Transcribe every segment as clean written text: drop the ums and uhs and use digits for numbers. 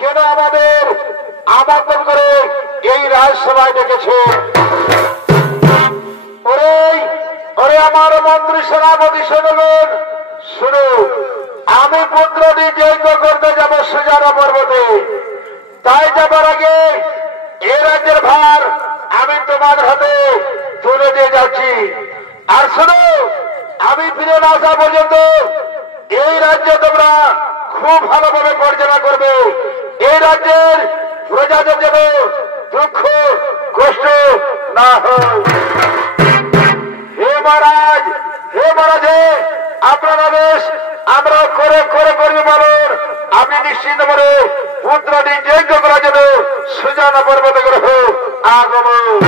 কেন আমাদের আমন্ত্রণ করে এই রাজসভায় ডেকেছে? ওরে আমার মন্ত্রী সেনাপতি শুনবেন, শুনো, আমি পুত্রটি যজ্ঞ করতে যাব সুজানা পর্বতে। তাই যাবার আগে এ রাজ্যের ভার আমি তোমাদের হাতে তুলে দিয়ে যাচ্ছি। আর শুনো, আমি ফিরে না আসা পর্যন্ত এই রাজ্যে তোমরা খুব ভালোভাবে পরিচালনা করবে। এই রাজ্যের প্রজাদের যেন দুঃখ কষ্ট না হয়। হে মহারাজ, হে মহারাজ, আপনার আদেশ আমরা করে করে করবি পালন। আপনি নিশ্চিন্ত করে পুত্রটি যজ্ঞ করার জন্য সুজানা পর্বত গ্রহ আগমন।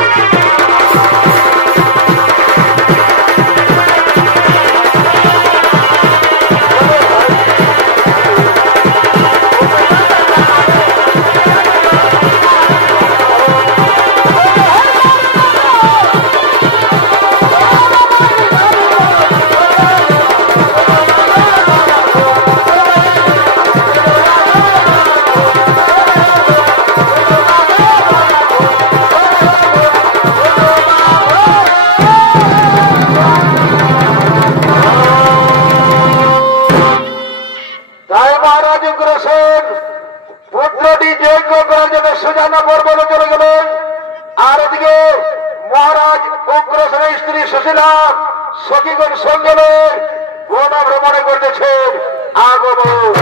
পুত্রটি যজ্ঞ করার জন্য সুজানা পর্বতে চলে গেলেন। আর এদিকে মহারাজ উগ্রসেনের স্ত্রী সুশীলা সখীগণ সঙ্গে বন ভ্রমণে করতেছেন আগমন।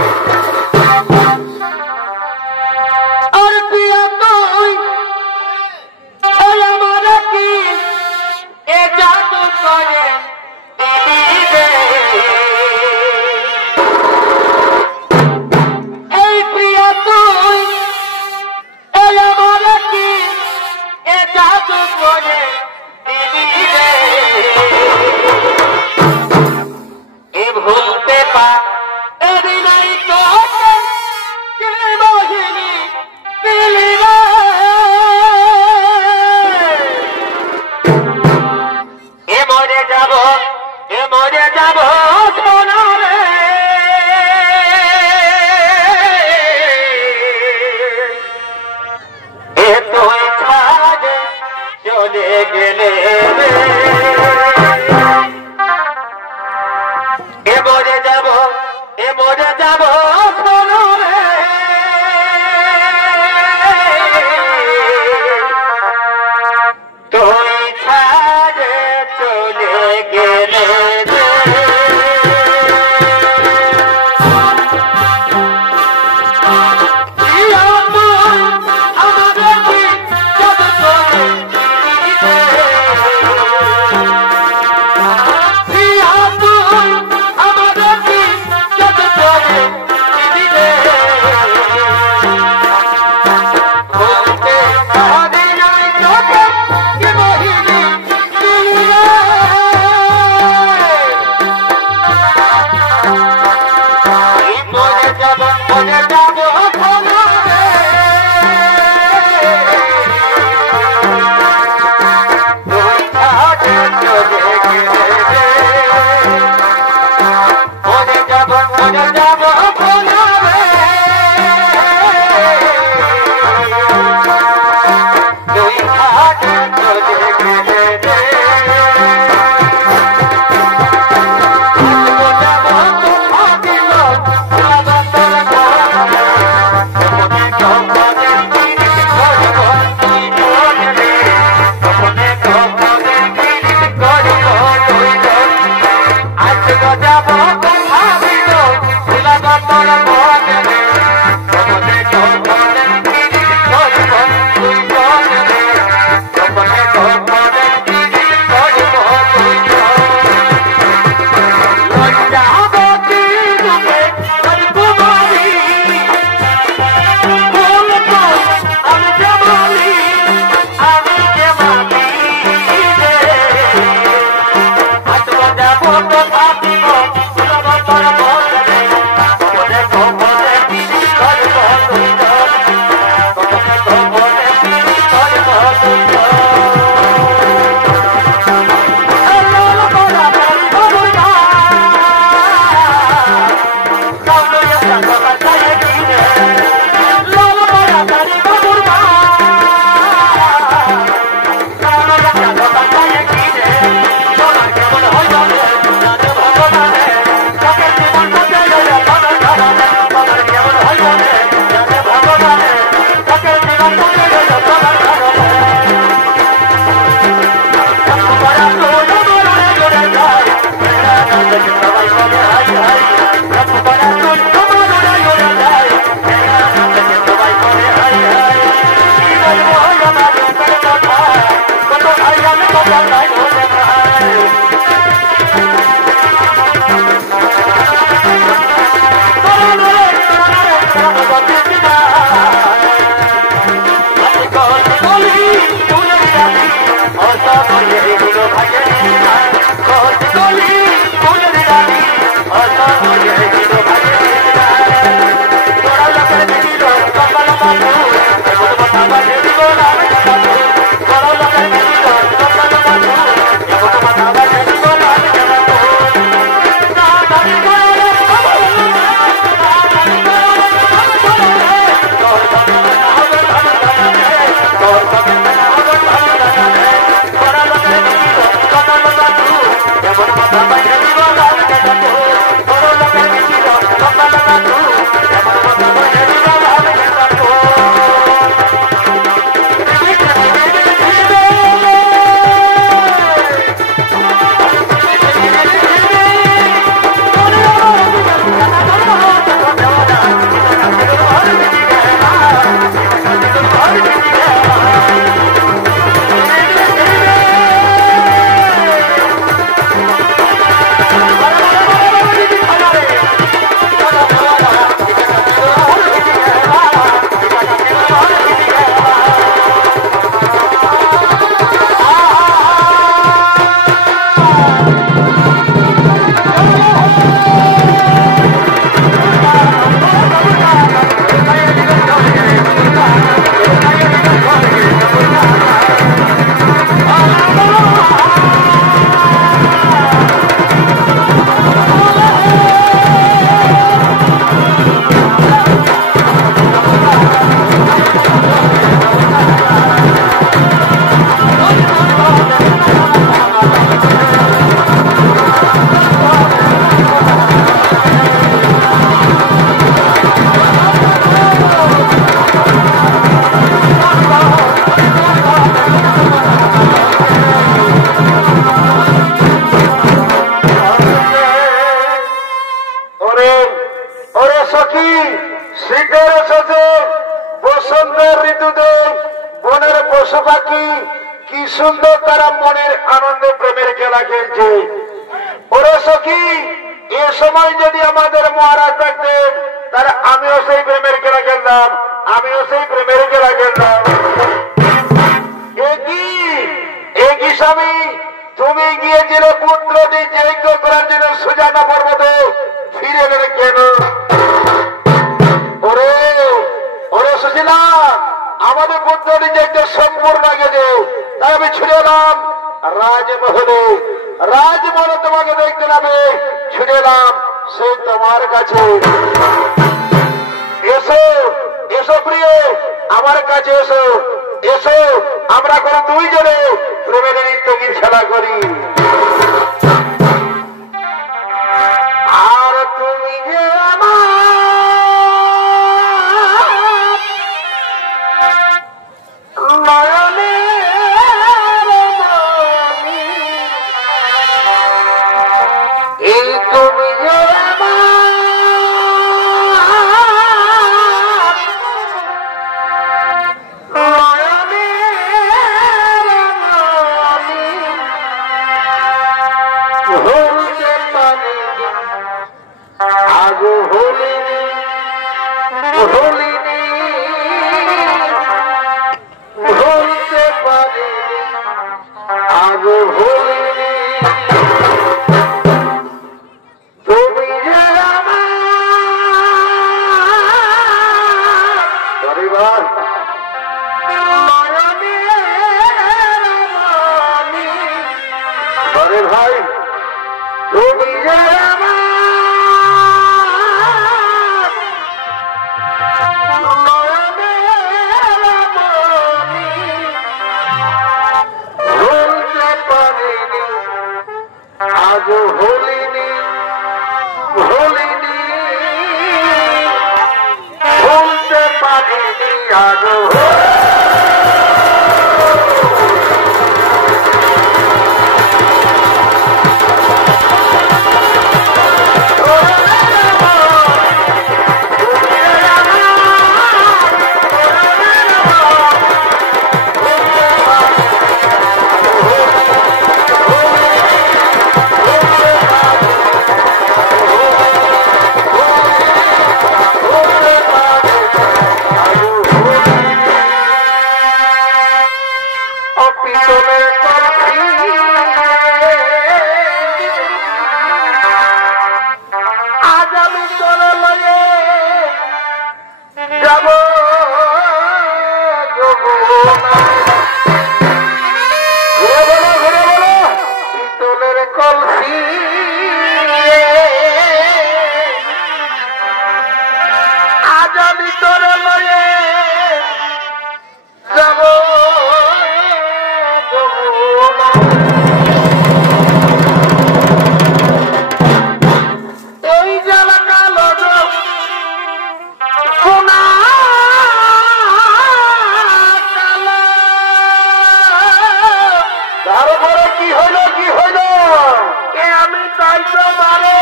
তোমারে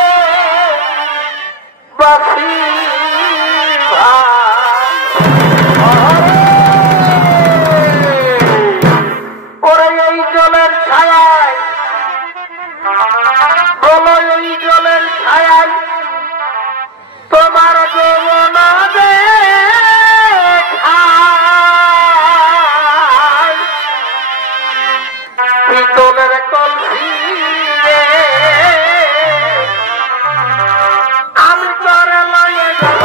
বাসি ওরে এই জলের ছায়ায় বলো এই জলের ছায়ায় তোমার যৌবন দেখায় পিতলের কলসি আমি তোরে লয়ে যাব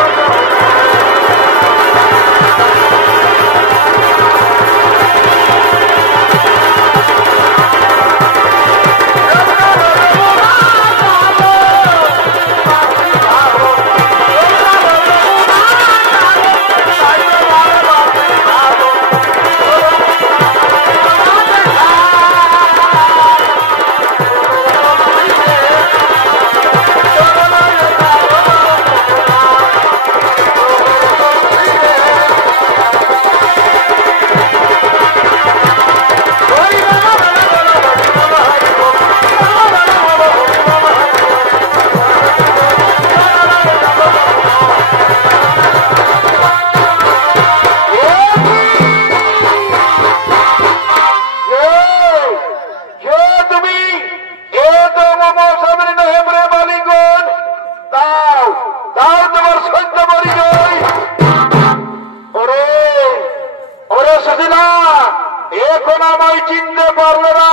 এখন আমায় চিনতে পারলো না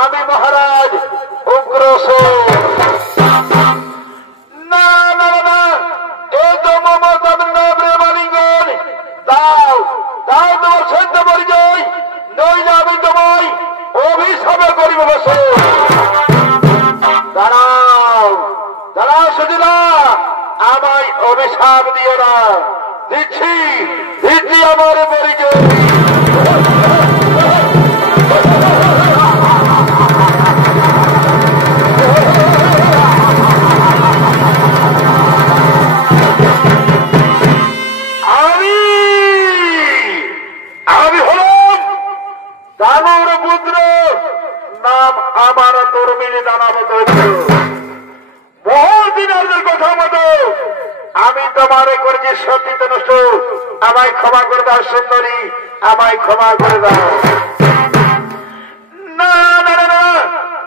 আমি মহারাজ উগ্রসেন না না না এই তো মমতা মালিকগণ দাও দাও তোমার সত্য পরিচয় নইলে আমি তোমায় অভিশাপে করিব বসে দাঁড়াও দাঁড়াও সুজিলা আমায় অভিশাপ দিও না দিচ্ছি দিচ্ছি আমার পরিচয় আমি হলাম দানব পুত্র নাম আমার তরমিলি দানব বহুদিন আগের কথা মতো আমি তোমারে করেছি সতীতে নষ্ট আমায় ক্ষমা করে দাও সুন্দরী আমায় ক্ষমা করে দাও না না না না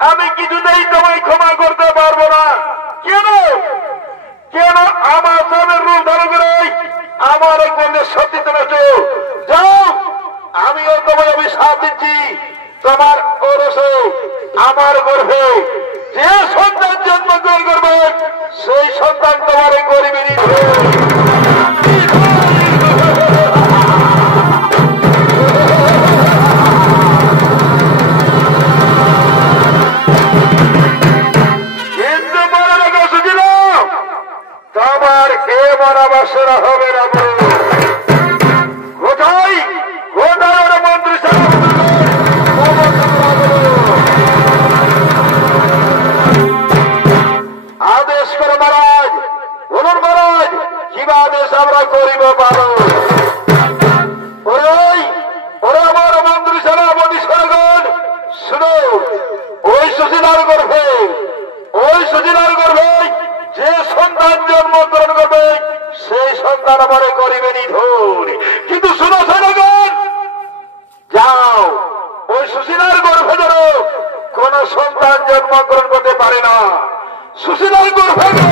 আমি কিছুতেই তোমায় ক্ষমা করতে পারবো না কেন কেন আমার স্বামীর রূপ ধারণ করে আমার করলে সতীতে নষ্ট যাও আমিও তোমায় অভিশাপ দিচ্ছি তোমার ওরসে আমার গর্ভে যে সন্তান জন্মগ্রহণ করবে সেই সন্তান তোমার গরিবেরই কিন্তু মনে রেখে সুছিল তোমার এ মরাবাসরা হবে না কোথায় কোথায় মন্ত্রী আদেশ করে মহারাজ বলুন মহারাজ কিবা আদেশ আমরা করিব পারো ওরে আমার মন্ত্রী সেনাপতি স্বর্গণ শুনো ওই সুশীলার গর্ভে যে সন্তান জন্মগ্রহণ করবে সেই সন্তান আমার করিবে নিধন কিন্তু শুনো সেনাগণ যাও ওই সুশীলার গর্ভে ধরো কোন সন্তান জন্মগ্রহণ করতে পারে না সুশীলার গর্ভে আমি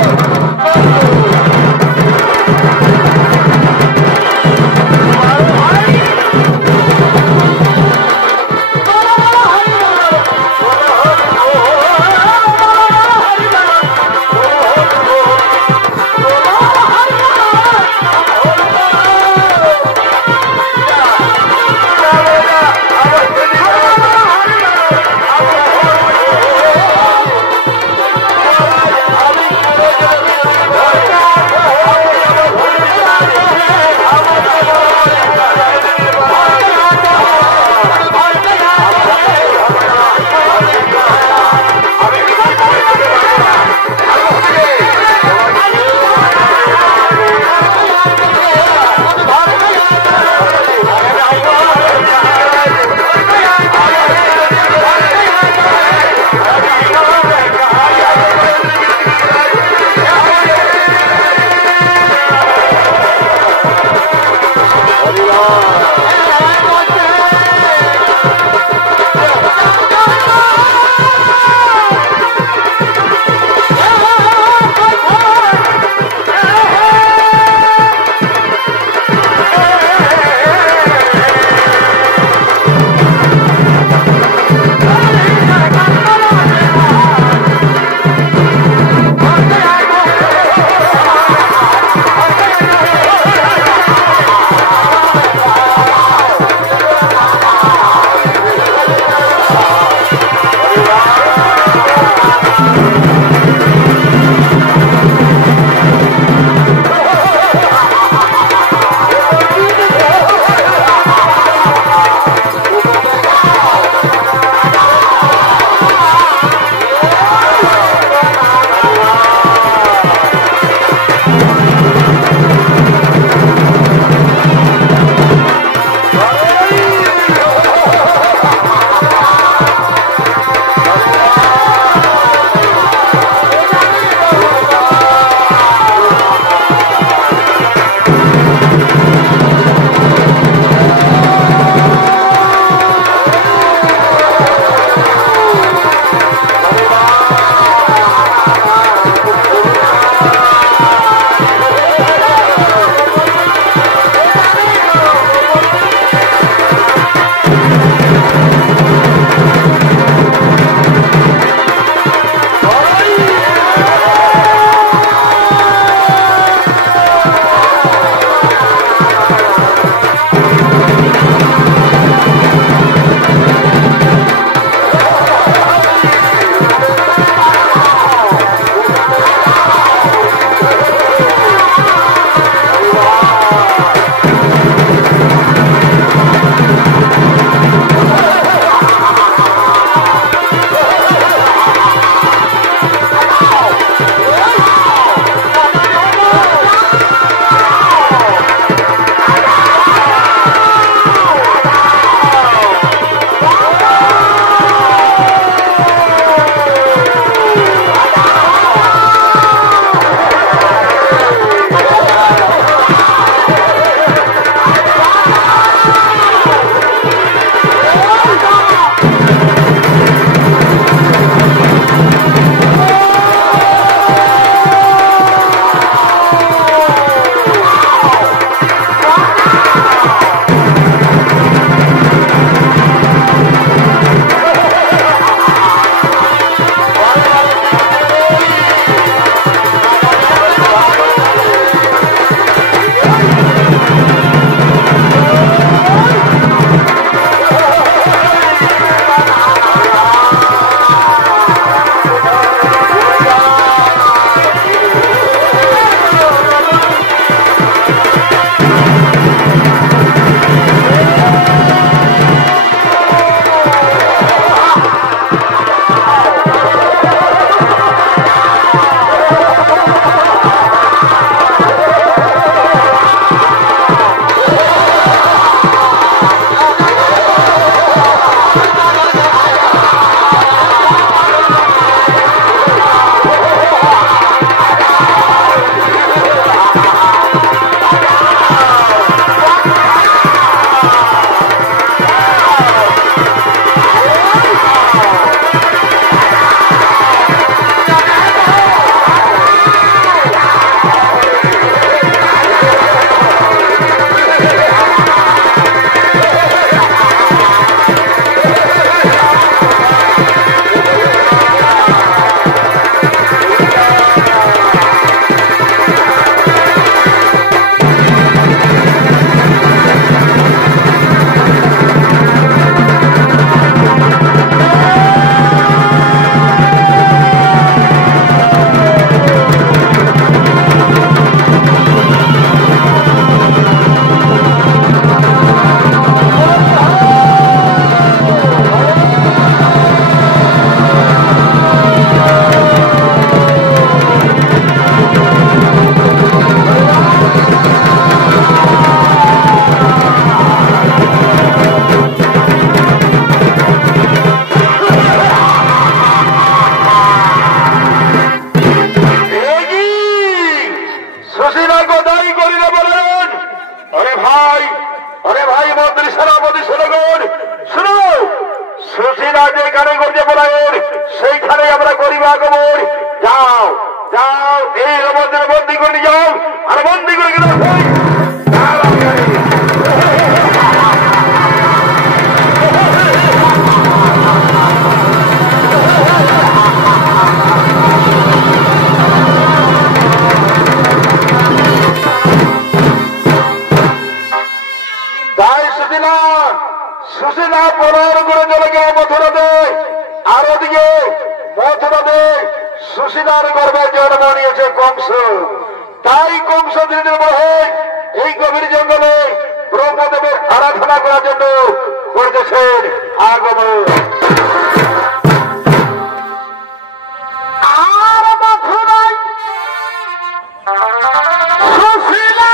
अरे भाई मंत्री सेनापति सुनगण শুনো সুশীলা যেখানে গর্জে পড়াবেন সেইখানে আমরা করিব আগমন যাও যাও এই রবদের বন্দি করে যাও আর বন্দি করে গেল সুশীলা পলায়ন করে চলে গেল মথুরাতে আর ওদিকে মথুরাতে সুশীলার গর্ভে জন্ম নিয়েছে কংস তাই কংস দিনের মহে এই গভীর জঙ্গলে ব্রহ্মদেবের আরাধনা করার জন্য করতেছেন আগমন আর মথুরায় সুশীলা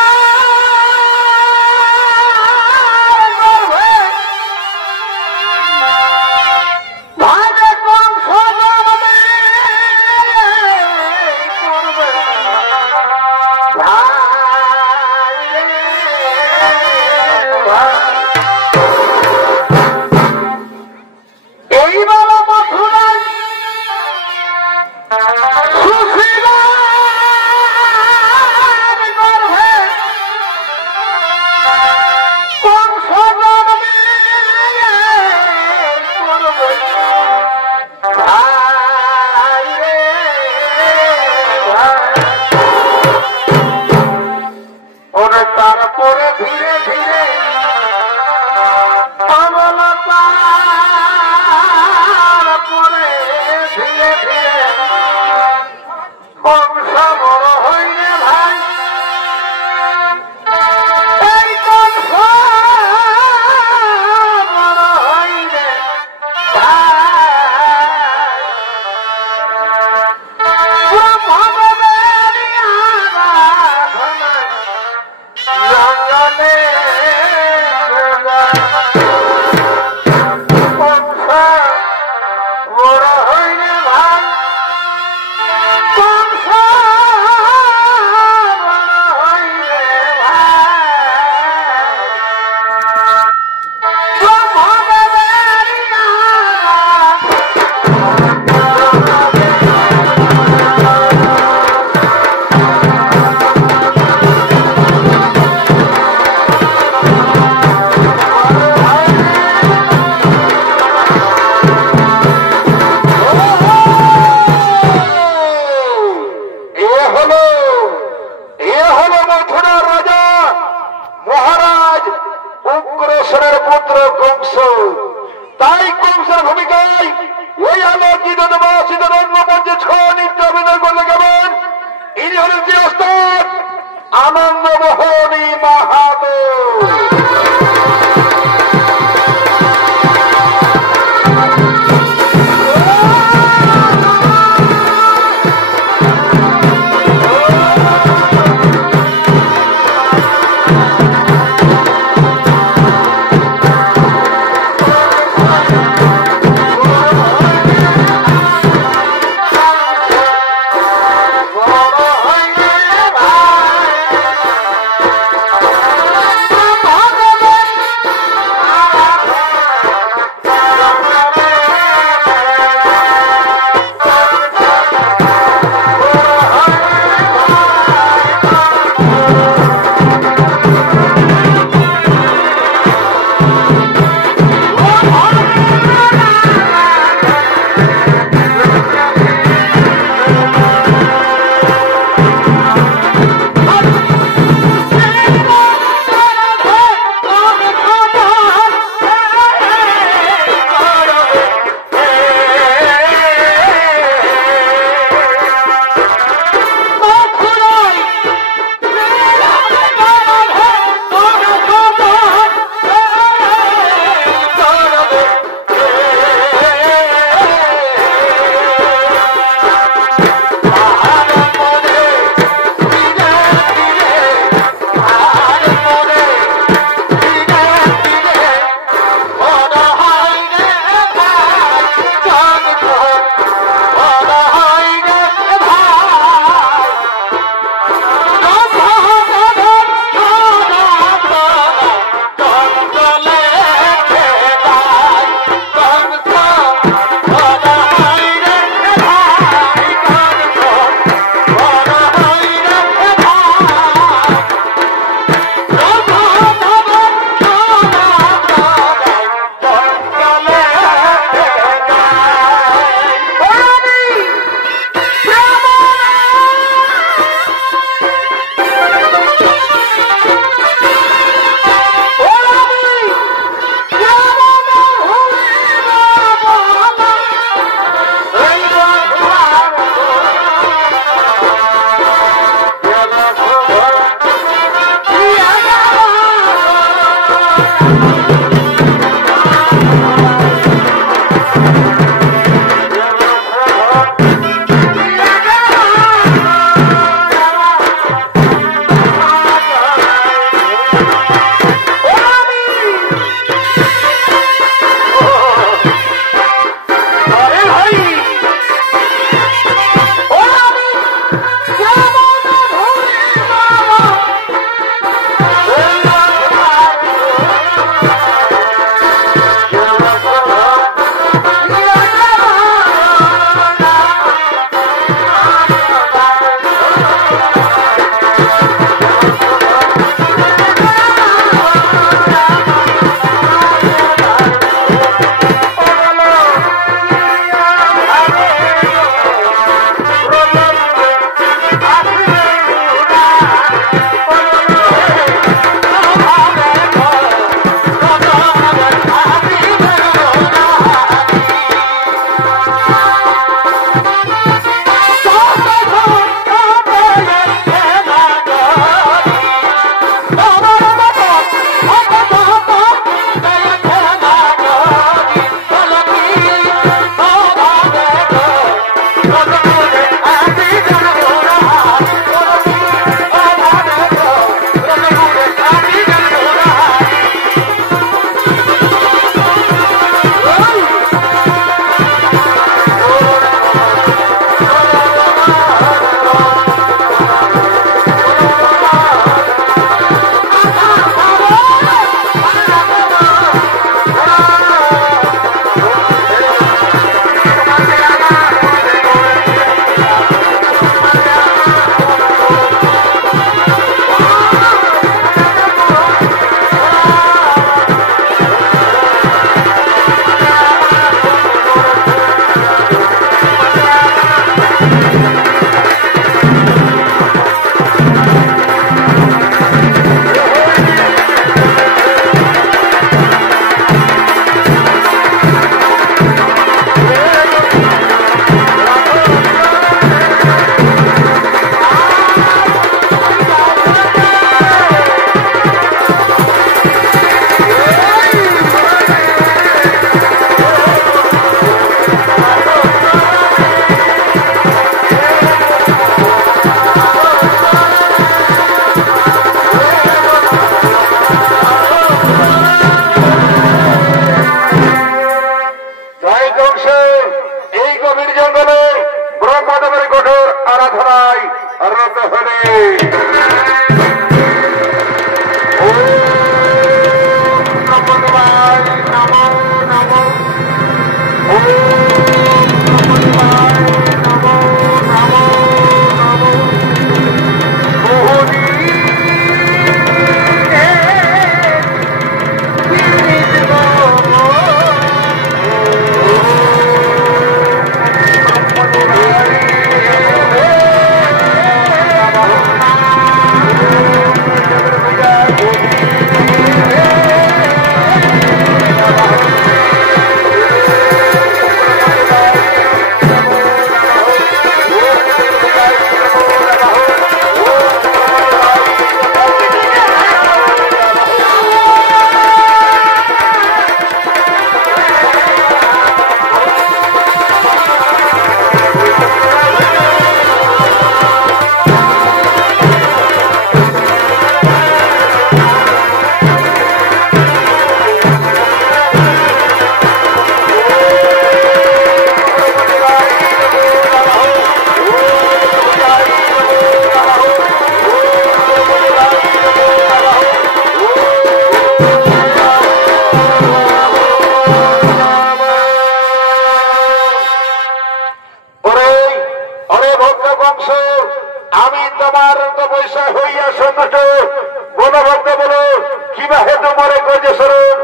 যে স্বরূপ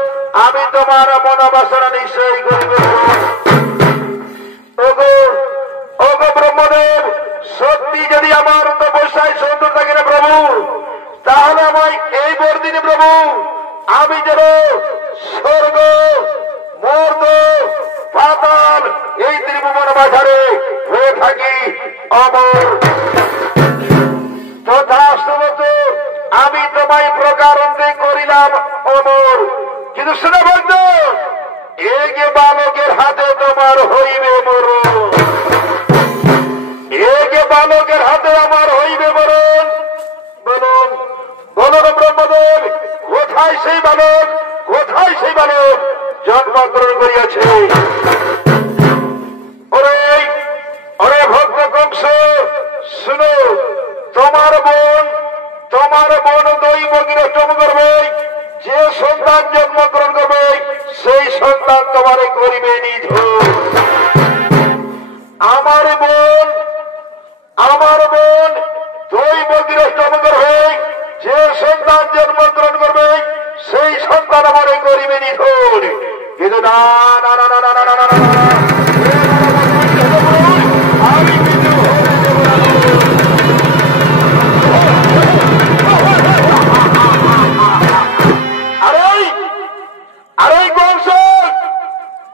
আমি তোমার মনোবাসনা নিশ্চয়ই করিব। ওগো ব্রহ্মদেব, সত্যি যদি আমার তপস্যায় সুন্দর থাকে না প্রভু, তাহলে আমায় এই বর্দিনে প্রভু আমি যেন স্বর্গ মর্ত পাতাল এই ত্রিভুবন মাঝারে হয়ে থাকি অমর। তথাস্তু আমি তোমায় প্রকারান্তে করিলাম অমর। কিন্তু শুনে বলতো একে বালকের হাতে তোমার হইবে মরণ, একে বালকের হাতে আমার হইবে মরণ। বলুন বলুন ব্রহ্মদেব, কোথায় সেই বালক, কোথায় সেই বালক জন্মগ্রহণ করিয়াছে? ওরে ওরে ভক্ত কংস, শুনো, তোমার বোন দৈব গৃহস্থ করবে, যে সন্তান জন্মগ্রহণ করবে সেই সন্তান তোমারে করিবে নিধন। আমার বোন দৈব গৃহস্থ করবে, যে সন্তান জন্মগ্রহণ করবে সেই সন্তান আমারে করিবে নিধন। কিন্তু না না না না না না না না, আমি কিছু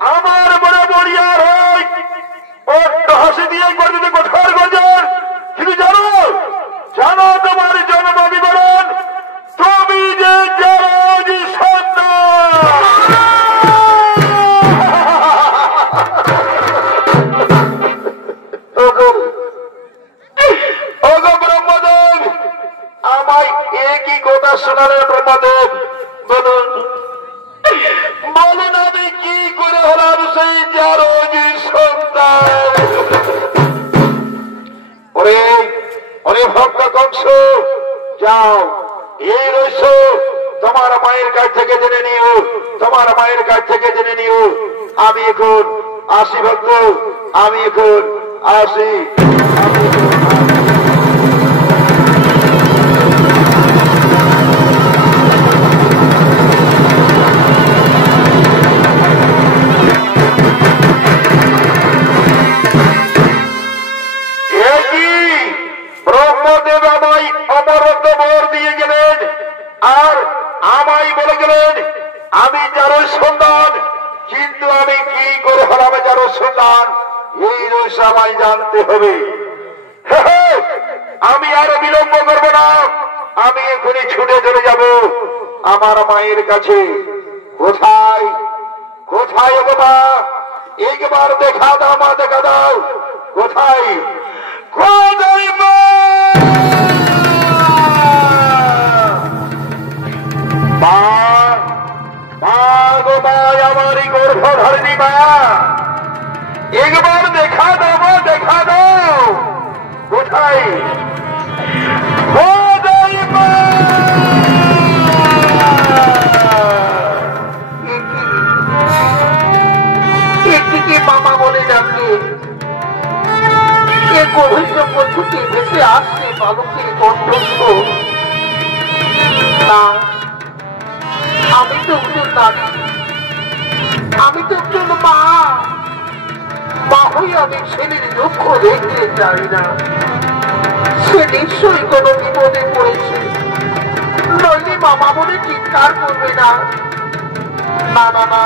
আমার বড় বড়িয়ার হয় হাসি দিয়ে গর্জনে কোঠার গর্জন। কিন্তু জানো জানো তোমার জন্ম বিবরণ, তুমি যে জানি সন্তান। ওগো ব্রহ্মদেব, আমায় একই কথা শোনালেন ব্রহ্মদেব। বলুন বলুন আমি কি করে হলাম সেই জারজি সন্তান? ওরে ওরে ভক্ত কংস, যাও এই রহস্য তোমার মায়ের কাছ থেকে জেনে নিও, তোমার মায়ের কাছ থেকে জেনে নিও। আমি এখন আসি ভক্ত, আমি এখন আসি। ব্রহ্মদেব আমায় অমরত্ব বর দিয়ে গেলেন, আর আমায় বলে গেলেন আমি যার সন্তান। কিন্তু আমি কি করে হলাম যার সন্তান, এই রহস্য আমায় জানতে হবে। আমি আর বিলম্ব করব না, আমি এখনই ছুটে চলে যাব আমার মায়ের কাছে। কোথায় কোথায় গো মা, একবার দেখা দাও মা, দেখা দাও কোথায় কোথায় মা? গো মা, আমারই গর্ভধারিণী মা, একবার দেখা দাও মা, দেখা দাও কোথায় কোথায় মা? একটিকে মামা বলে ডাকে, এ গভীর জঙ্গল থেকে ভেসে আসছে বালকের কণ্ঠস্বর। না, আমি তো একজন নারী, আমি তো একজন মা। মা হয়ে আমি ছেলের দুঃখ দেখতে চাই না। সে নিশ্চয়ই কোনো বিপদে পড়েছে, নইলে মামা বলে চিৎকার করবে না। না না না,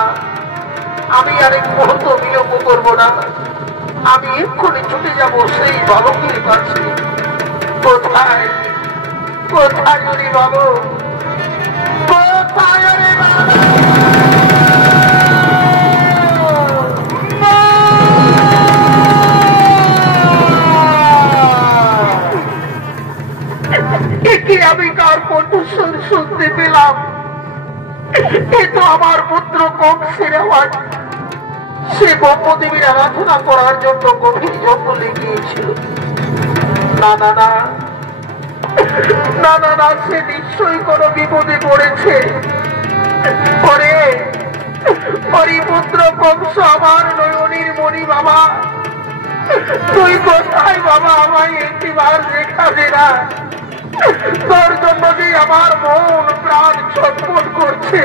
আমি আরেক মুহূর্ত বিলম্ব করবো না, আমি এক্ষুনি ছুটে যাব সেই বালকের কাছে। কোথায় কোথায় রে বালক, কোথায় রে বালক? একে আমি কার কণ্ঠস্বর শুনতে পেলাম? এ তো আমার পুত্র কংসের আওয়াজ। সে ব্রহ্মদেবীর আরাধনা করার জন্য গভীর জঙ্গলে গিয়েছিল। না না না না না না, সে নিশ্চয়ই কোনো বিপদে পড়েছে। ওরে ওরে পুত্র কংস, আমার নয়নের মণি বাবা, তুই কোথায় বাবা? আমায় একটিবার দেখা দে না, তোর জন্য যে আমার মন প্রাণ ছটফট করছে।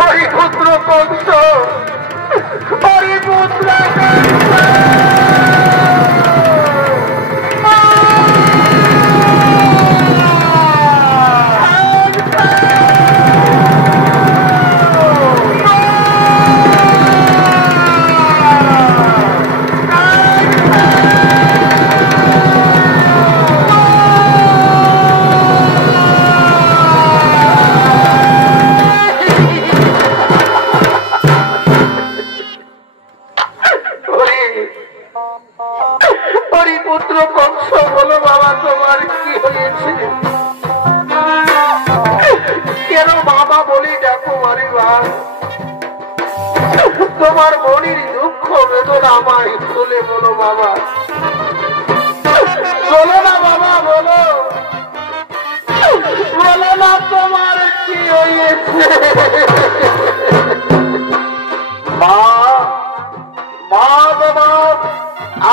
হরিপুত্র কংস, হরিপুত্র তোমার মনির দুঃখ বেদনা আমায় খুলে বলো বাবা, বলো না বাবা, বলো বলো না তোমার কি হয়েছে। মা মা বাবা,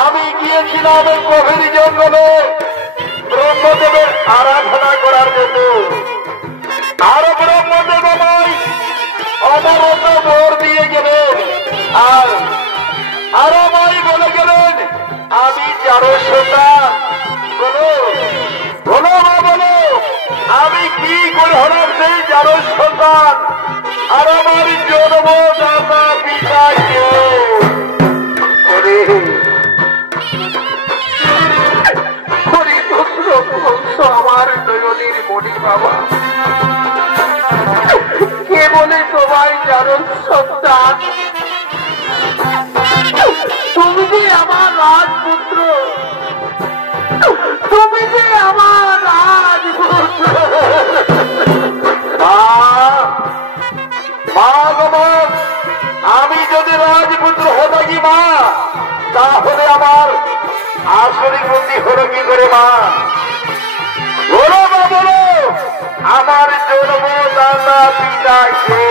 আমি গিয়েছিলাম গভীর জঙ্গলে ব্রহ্মদেবের আরাধনা করার জন্য, আর ব্রহ্মদেব আমায় অমরত বর দিয়ে গেলেন, আর আমায় বলে গেলেন আমি যার সন্তান। বলো বলো মা, বলো আমি কি করে হলাম সেই যার সন্তান, আর আমার জন্ম দাতা পিতাকে হরিপুত্র কংস আমার নয়নের মণি বাবা, কে বলে তোমায় জানো সন্তান, তুমি যে আমার রাজপুত্র, তুমি যে আমার রাজপুত্র। আমি যদি রাজপুত্র হতাকি মা, তাহলে আমার আসরিক বুদ্ধি হলো কি করে মা? বলো মা, বলো আমার জন্মদাতা পিতা কে?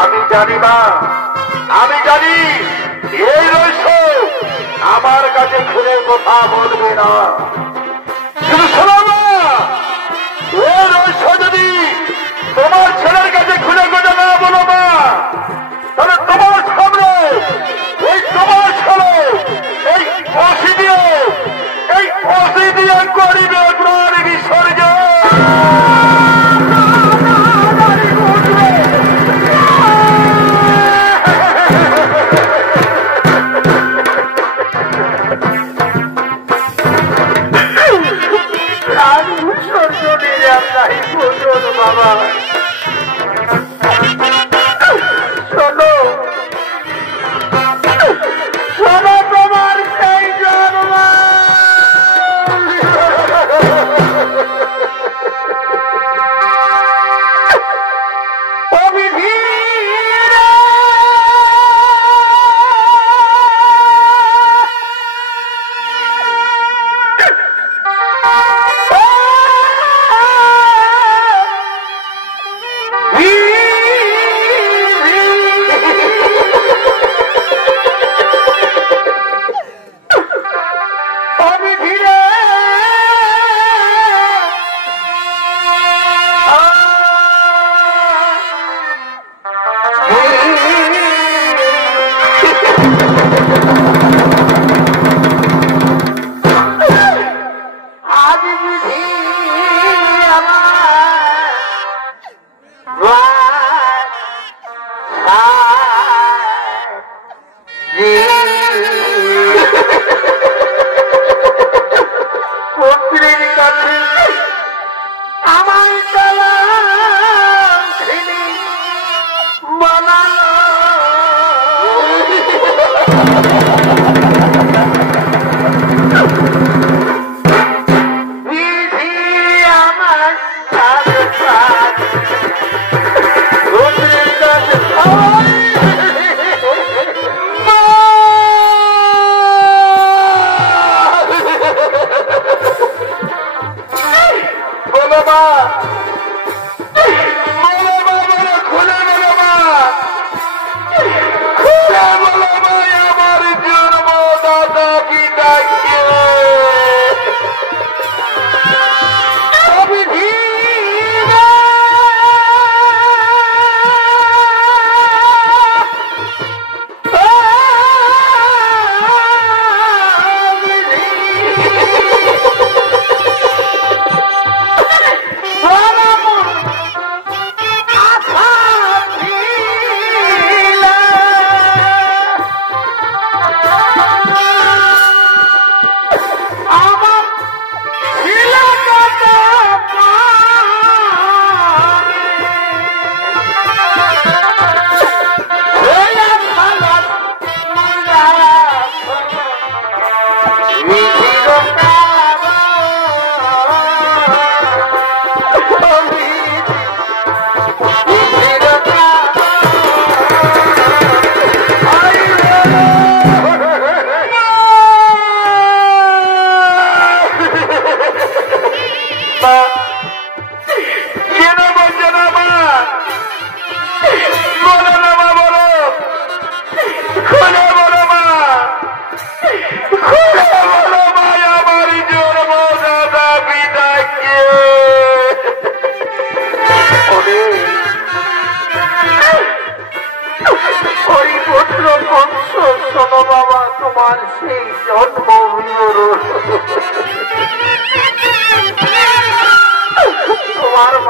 আমি জানি মা, আমি জানি এই রহস্য আমার কাছে খুলে কথা বলবে না। শুধু শোনো না, এই রহস্য যদি তোমার ছেলের কাছে খুলে কথা না বলো মা, তাহলে তোমার সামনে এই তোমার ছেলে এই ফাঁসি দিয়ে করিবে প্রাণ বিসর্জন। বাবা শোনো, শোনো তোমার সেই জন্ম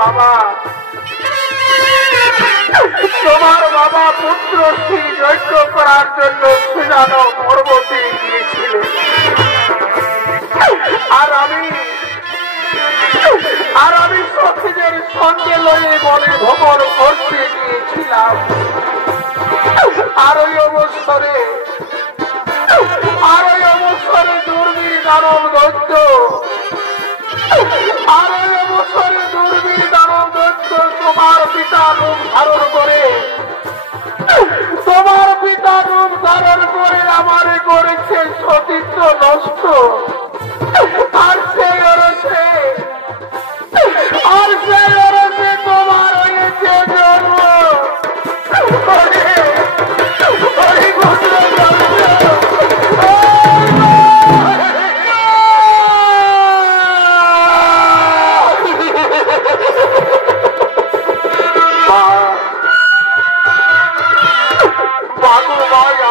বাবা, তোমার বাবা পুত্র শ্রী যজ্ঞ করার জন্য সুজানো পর্বতে গিয়েছিলেন, আর আমি সখীদের সঙ্গে লয়ে বলে ভ্রমণ করতে গিয়েছিলাম। আর ওই অবসরে দুর্বীর দানব দৈত্য, তোমার পিতা রূপ ধারণ করে আমারে করেছে সতীত্ব নষ্ট। আর সেই অরসে তোমার হয়েছে জন্ম।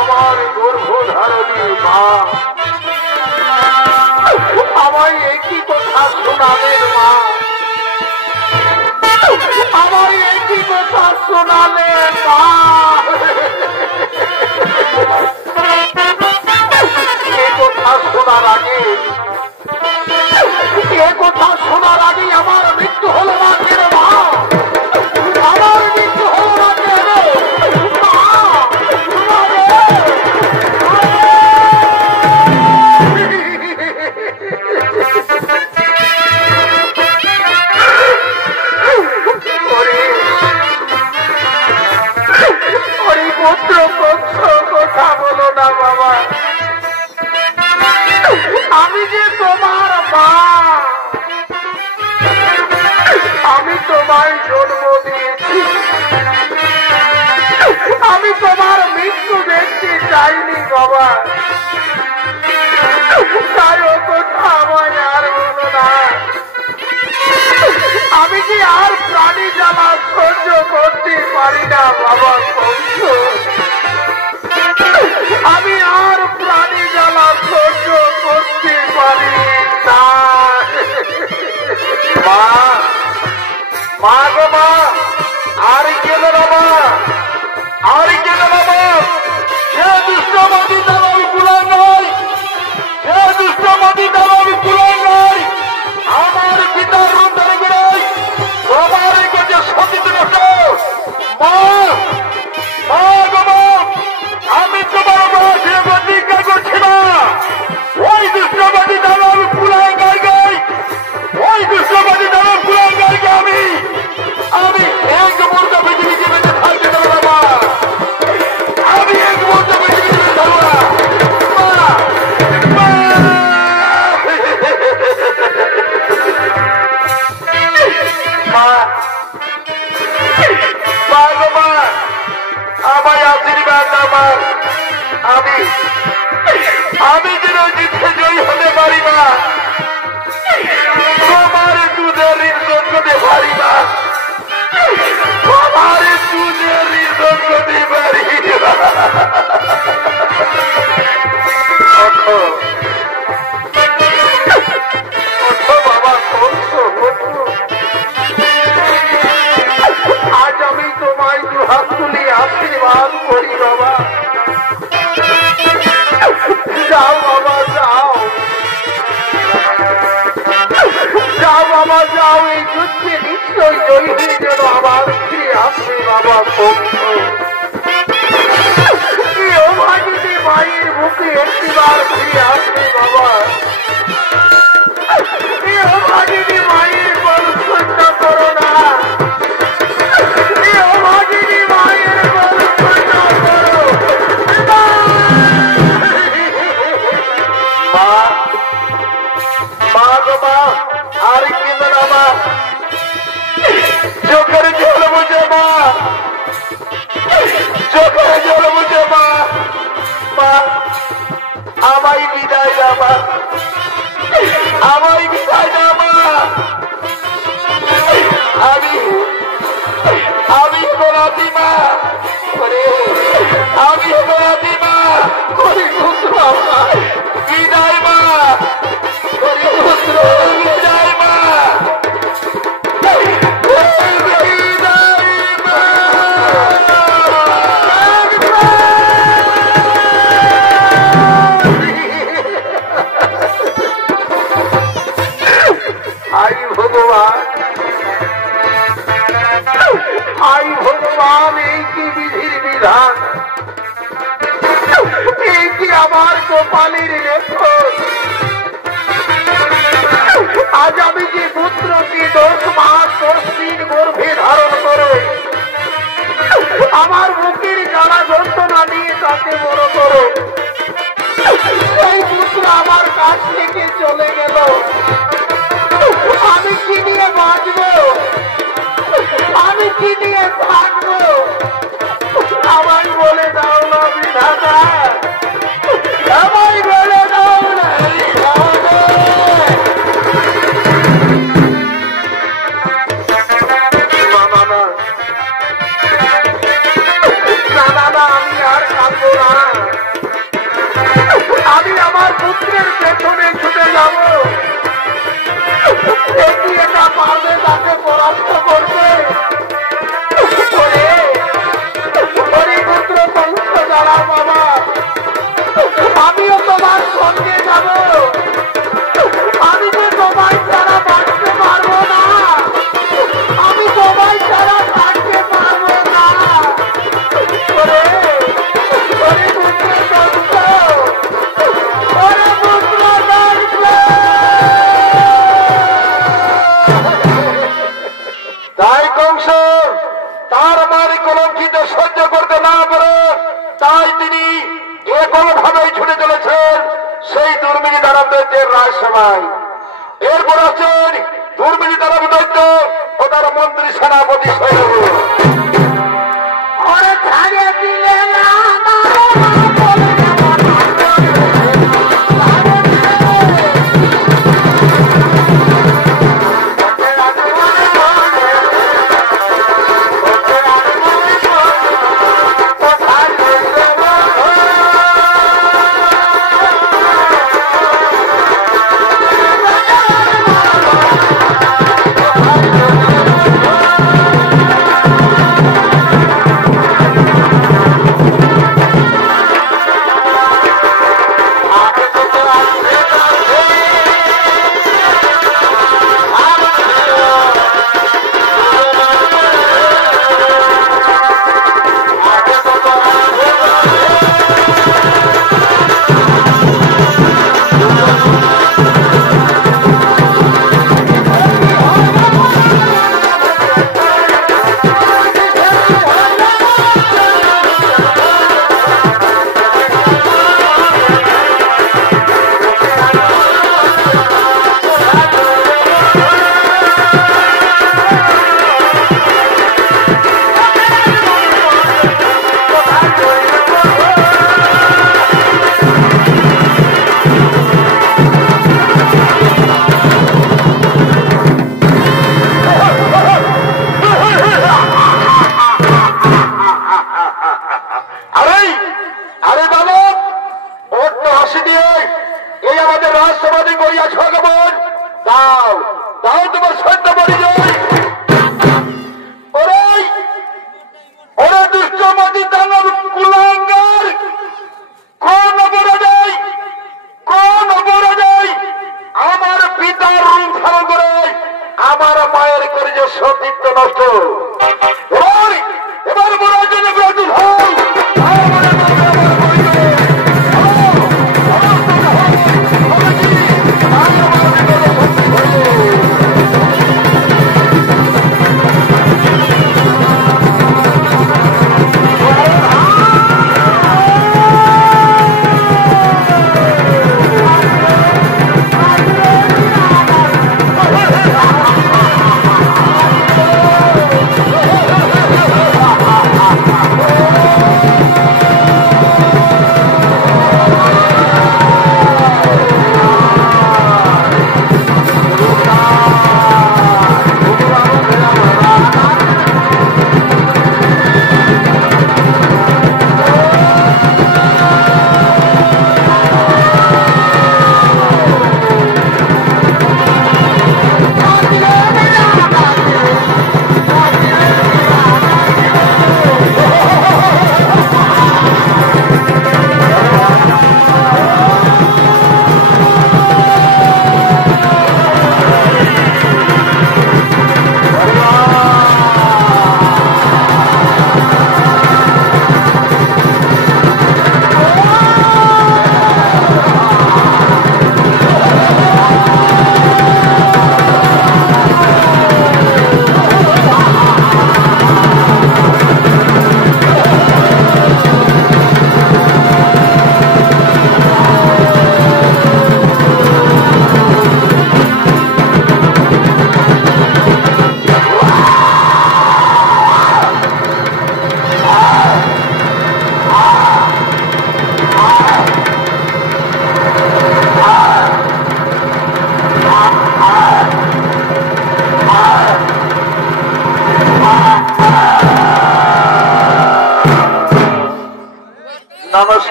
আমার গর্ভধারণী মা, আমায় একই কথা শোনালেন মা, আমায় একই কথা শোনালেন মা। এ কথা শোনার আগে আমার মৃত্যু হলো না কেন মা? আমার মৃত্যু হলো না কেন মা? কথা বলো না বাবা, আমি যে তোমার মা, আমি তোমায় জন্ম দিয়েছি, আমি তোমার মৃত্যু দেখতে চাইনি বাবা। তাই ও কথা আমায় আর বলো না। আমি কি আর প্রাণী জ্বালা সহ্য করতে পারি না বাবা কংস, আমি আর প্রাণী জ্বালা সহ্য করতে পারি না। মা, মা গো মা, আর কেন না মা, আর কেন না মা, সে দুষ্টমতি দালাল কুলায় নাই, সে দুষ্টমতি দালাল কুলায় নাই। আমার পিতার রূপ ধরে নাই, তোমার কাছে সতীতে বসো। মা, মা গো মা, আমি তোমার বয়সে প্রতিজ্ঞা করছি না, ওই দুষ্টমতি দালাল কুলায় গাই গাই, ওই দুষ্টমতি দালাল কুলায় গাই গে আমি এক মুহূর্ত পৃথিবীকে বেঁচে থাকতে দেবো না মা, আমি এক মুহূর্ত পৃথিবীকে বেঁচে থাকবো না মা। মা গো মা, আমায় আশীর্বাদ আমার, আমি যেন জিতে জয়ী হতে পারি না, তোমার দুধের ঋণ শোধ করতে পারি না, তোমার দুধের ঋণ শোধ করতে পারি না। ওঠো বাবা কংস, ওঠো। আজ আমি তোমায় দুহাত তুলি আশীর্বাদ করি বাবা। যাও বাবা যাও, যাও বাবা যাও, এই যুদ্ধে নিশ্চয় জয়ী হয়ে যেন আবার ফিরে আসবে বাবা কংস। ভাগিনী মায়ের মুখে একটিবার ফিরে আসবে বাবা, ভাগিনী মায়ের বল সহ্য করো না, ভাগিনী মায়ের বল সহ্য করো। মা, মা গো মা, আর কিন্তু না মা, চোখের জল বুঝে মা, চোখের জল বুঝে মা, মা আমায় বিদায় দাও মা, আমায় বিদায় দাও মা। ভগবান, এই কি বিধির বিধান, এই কি আমার কপালের রেখো। আজ আমি যে পুত্রকে 10 মাস 10 দিন গর্ভে ধারণ করে আমার বুকের জ্বালা যন্ত্রণা দিয়ে তাকে বড় করো, সেই পুত্র আমার কাছ থেকে চলে গেল, আমি কি নিয়ে বাঁচবো, আমি কি নিয়ে থাকবো, আমায় বলে দাও না বিধাতা, আমায় বলে দাও না বিধাতা। আমি আর কাঁদবো না, আমি আমার পুত্রের পেছনে ছুটে যাব, এটা পারবে তাকে পরাস্ত করবে। পুত্র কংস দাঁড়াও বাবা, আমিও তোমার সঙ্গে যাব, আমি যে তোমায় ছাড়া বাঁচতে পারবো না, আমি তোমায় ছাড়া থাকতে পারবো না। তাই কংস তার মারি কলঙ্কিত সহ্য করতে না পারে, তাই তিনি একভাবেই ছুটে চলেছেন সেই দুর্মিনী দানব দৈত্যের রাজসভায়। এরপর আছেন দুর্মিনী দানব দৈত্য ও তার মন্ত্রী সেনাপতি সৈন্য।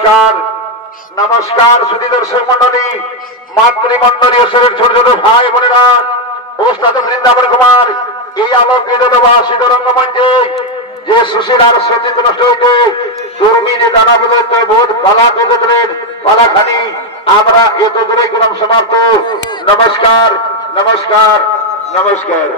নমস্কার নমস্কার সুধী দর্শক মন্ডলী মাতৃমন্ডলী ছোট ছোট ভাই বোনেরা ওস্তাদ বৃন্দাবন কুমার এই আলোকিত বাসিত রঙ্গমঞ্চে যে সুশীলার সচিত নষ্ট হইতে দুর্মিনে দানা বেদতে বোধ পালা বেদলেন পালাখানি আমরা এত দূরে গেলাম সমাপ্ত নমস্কার নমস্কার নমস্কার